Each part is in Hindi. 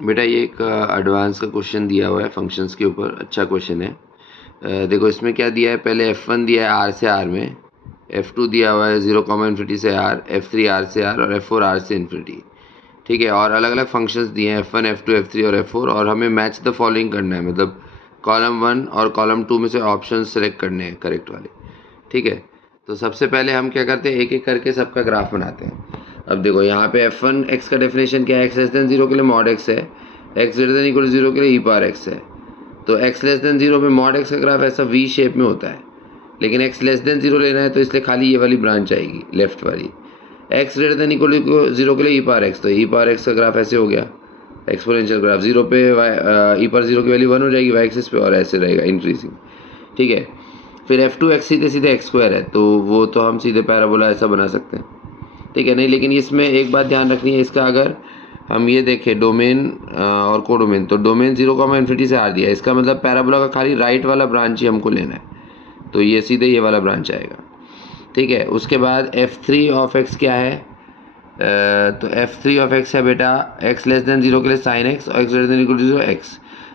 बेटा ये एक एडवांस का क्वेश्चन दिया हुआ है फंक्शंस के ऊपर, अच्छा क्वेश्चन है। देखो इसमें क्या दिया है, पहले F1 दिया है आर से आर में, F2 दिया हुआ है 0, से आर, F3 आर से आर और F4 आर से इन्फिनिटी। ठीक है, और अलग अलग फंक्शंस दिए हैं F1, F2, F3 और F4, और हमें मैच द फॉलोइंग करना है, मतलब कॉलम 1 और कॉलम 2 में से ऑप्शन सेलेक्ट करने हैं करेक्ट वाले। ठीक है, तो सबसे पहले हम क्या करते हैं, एक एक करके सबका ग्राफ बनाते हैं। अब देखो यहाँ पे F1 x का डेफिनेशन क्या है, एक्स लेस देन 0 के लिए मॉड x है, x ग्रेटर देन इक्वल 0 के लिए ई पावर x है। तो x लेस देन 0 पे मॉड x का ग्राफ ऐसा V शेप में होता है, लेकिन x लेस देन 0 लेना है तो इसलिए खाली ये वाली ब्रांच आएगी लेफ्ट वाली। x ग्रेटर देन इक्वल 0 के लिए ई पावर x, तो ई पावर x का ग्राफ ऐसे हो गया एक्सपोनेंशियल ग्राफ। 0 पे ई पावर 0 की वैल्यू 1 हो जाएगी y एक्सिस पे, और ऐसे रहेगा इंक्रीजिंग। ठीक है, फिर F2x सीधे सीधे x स्क्वायर है, तो वो तो हम सीधे पैराबोला ऐसा बना सकते हैं। ठीक है, नहीं लेकिन इसमें एक बात ध्यान रखनी है, इसका अगर हम ये देखें डोमेन और कोडोमेन, तो डोमेन 0, से आर दिया है, इसका मतलब पैराबोला का खाली राइट वाला ब्रांच ही हमको लेना है, तो ये सीधे ये वाला ब्रांच आएगा। ठीक है, उसके बाद F3 ऑफ x क्या है, तो F3 ऑफ x है बेटा x लेस देन 0 के लिए साइन x और x greater than equal to 0 x,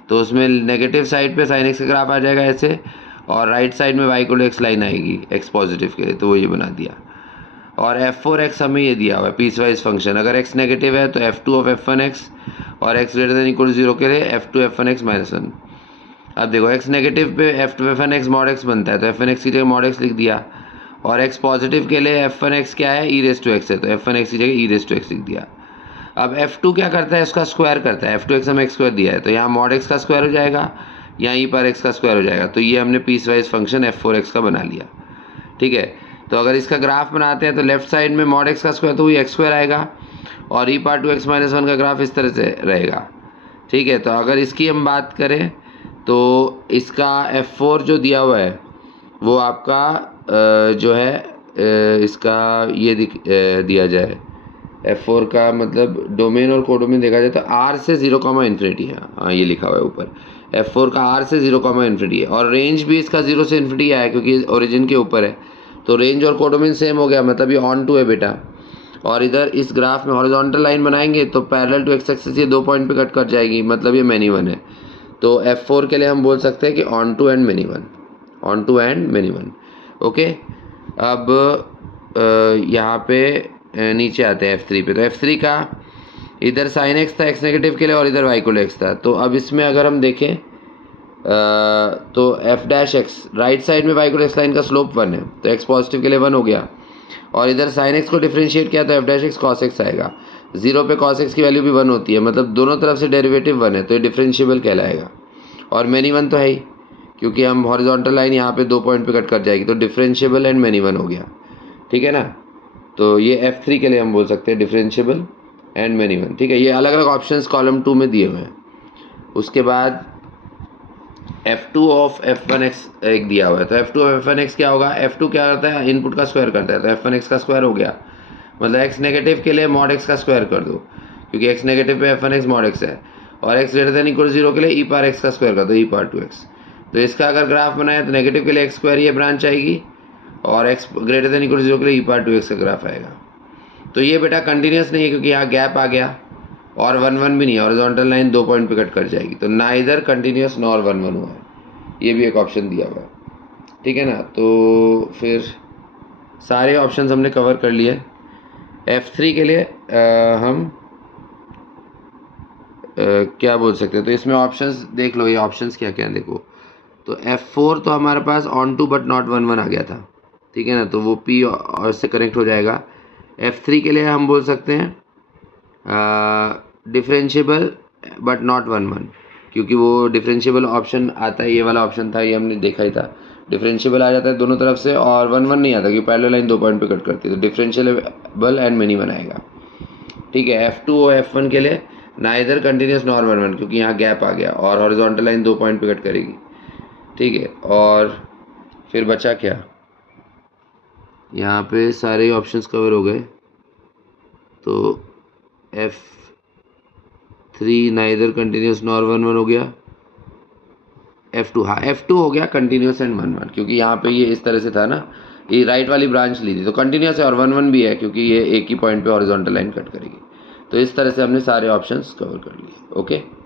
तो उसमें नेगेटिव साइड पे साइन x का ग्राफ आ जाएगा ऐसे, और राइट साइड में y equal to x line आएगी x पॉजिटिव के लिए, तो वो ये बना दिया। और F4x हमें ये दिया हुआ है पीस वाइज फंक्शन, अगर x नेगेटिव है तो F2 ऑफ F1x, और x greater than equal to 0 के लिए F2 F1x माइनस 1। अब देखो x नेगेटिव पे F2 F1x मॉड x बनता है, तो F1x की जगह मॉड x लिख दिया, और x पॉजिटिव के लिए F1x क्या है, e रेस टू x है, तो F1x की जगह e रेस टू x लिख दिया। अब F2 क्या करता है, इसका स्क्वायर करता है, F2x हमें x स्क्वायर दिया है, तो यहाँ मॉड x का स्क्वायर हो जाएगा, यहाँ e पर x का स्क्वायर हो जाएगा, तो ये हमने पीस वाइज फंक्शन F4x का बना लिया। ठीक है, तो अगर इसका ग्राफ बनाते हैं तो लेफ्ट साइड में मॉड x का स्क्वायर तो वही x स्क्वायर आएगा, और e पावर 2x माइनस 1 का ग्राफ इस तरह से रहेगा। ठीक है, तो अगर इसकी हम बात करें तो इसका F4 जो दिया हुआ है वो आपका जो है इसका ये दिया जाए, F4 का मतलब डोमेन और कोडोमेन देखा जाए तो R से 0, है, हाँ ये लिखा हुआ है ऊपर, F4 का R से 0, है, और रेंज भी इसका 0 से इन्फिनिटी आया क्योंकि ओरिजिन के ऊपर है, तो रेंज और कोडोमेन सेम हो गया, मतलब ये ऑन टू है बेटा। और इधर इस ग्राफ में हॉरिजॉन्टल लाइन बनाएंगे तो पैरेलल टू एक्स एक्सिस ये 2 पॉइंट पे कट कर जाएगी, मतलब ये मैनी वन है, तो F4 के लिए हम बोल सकते हैं कि onto and many one, onto and many one. Okay, अब यहाँ पे नीचे आते हैं F3 पे, तो F3 का इधर साइन एक्स था एक्स नेगेटिव के लिए, और इधर वाई इक्वल एक्स था, तो अब इसमें अगर हम देखें तो f dash x right side में वाई इक्वल एक्स लाइन का स्लोप 1 है, तो x पॉजिटिव के लिए 1 हो गया, और इधर साइन एक्स को डिफरेंशिएट किया तो f dash x cos x आएगा, 0 पे कॉस एक्स की वैल्यू भी 1 होती है, मतलब दोनों तरफ से डेरिवेटिव 1 है, तो ये डिफरेंशिएबल कहलाएगा। और मैनी वन तो है ही, क्योंकि हम हॉरिजॉन्टल लाइन यहाँ पे 2 पॉइंट पे कट कर जाएगी, तो डिफरेंशिएबल एंड मैनी वन हो गया। ठीक है ना, तो ये F3 के लिए हम बोल सकते हैं डिफरेंशिएबल एंड मैनी वन। ठीक है, ये अलग अलग ऑप्शंस कॉलम 2 में दिए हुए हैं। उसके बाद F2 ऑफ F1x एक दिया हुआ है, तो F2 ऑफ F1x क्या होगा, F2 क्या करता है, इनपुट का स्क्वायर करता है, तो F1x का स्क्वायर हो गया, मतलब x नेगेटिव के लिए मॉड x का स्क्वायर कर दो, क्योंकि x नेगेटिव पे F1x मॉड x है, और x ग्रेटर देन इक्वल 0 के लिए e पावर x का स्क्वायर कर दो, e पावर 2x। तो इसका अगर ग्राफ बनाए तो नेगेटिव के लिए x स्क्वायर ये ब्रांच आएगी, और x ग्रेटर देन इक्वल 0 के लिए e पावर 2x का ग्राफ आएगा। तो ये बेटा कंटिन्यूस नहीं है क्योंकि यहाँ गैप आ गया, और 1 1 भी नहीं है, हॉरिजॉन्टल लाइन 2 पॉइंट पे कट कर जाएगी, तो ना इधर कंटिन्यूस नॉर 1 1 हुआ है, ये भी एक ऑप्शन दिया हुआ है। ठीक है ना, तो फिर सारे ऑप्शंस हमने कवर कर लिए। F3 के लिए हम क्या बोल सकते हैं, तो इसमें ऑप्शंस देख लो, ये ऑप्शंस क्या क्या हैं देखो, तो F4 तो हमारे पास ऑन टू बट नॉट 1 1 आ गया था। ठीक है ना, तो वो P और से कनेक्ट हो जाएगा। F3 के लिए हम बोल सकते हैं डिफरेंशिएबल बट नॉट 1 1, क्योंकि वो डिफरेंशिएबल ऑप्शन आता है, ये वाला ऑप्शन था, ये हमने देखा ही था, डिफरेंशिएबल आ जाता है दोनों तरफ से, और 1 1 नहीं आता क्योंकि पैरेलल लाइन 2 पॉइंट पे कट करती है, तो डिफरेंशिएबल एंड मैनी वन आएगा। ठीक है, F2 और F1 के लिए ना इधर कंटिन्यूस नॉर 1 1, क्योंकि यहाँ गैप आ गया, और हॉरिजॉन्टल लाइन 2 पॉइंट पे कट करेगी। ठीक है, और फिर बचा क्या, यहाँ पे सारे ऑप्शंस कवर हो गए, तो F3 ना इधर कंटिन्यूस नॉर 1 1 हो गया, F2 हाँ F2 हो गया कंटिन्यूस एंड 1 1, क्योंकि यहाँ पे ये इस तरह से था ना, ये राइट वाली ब्रांच ली थी तो कंटिन्यूस है, और 1 1 भी है क्योंकि ये एक ही पॉइंट पे हॉरिजॉन्टल लाइन कट करेगी, तो इस तरह से हमने सारे ऑप्शंस कवर कर लिए। ओके।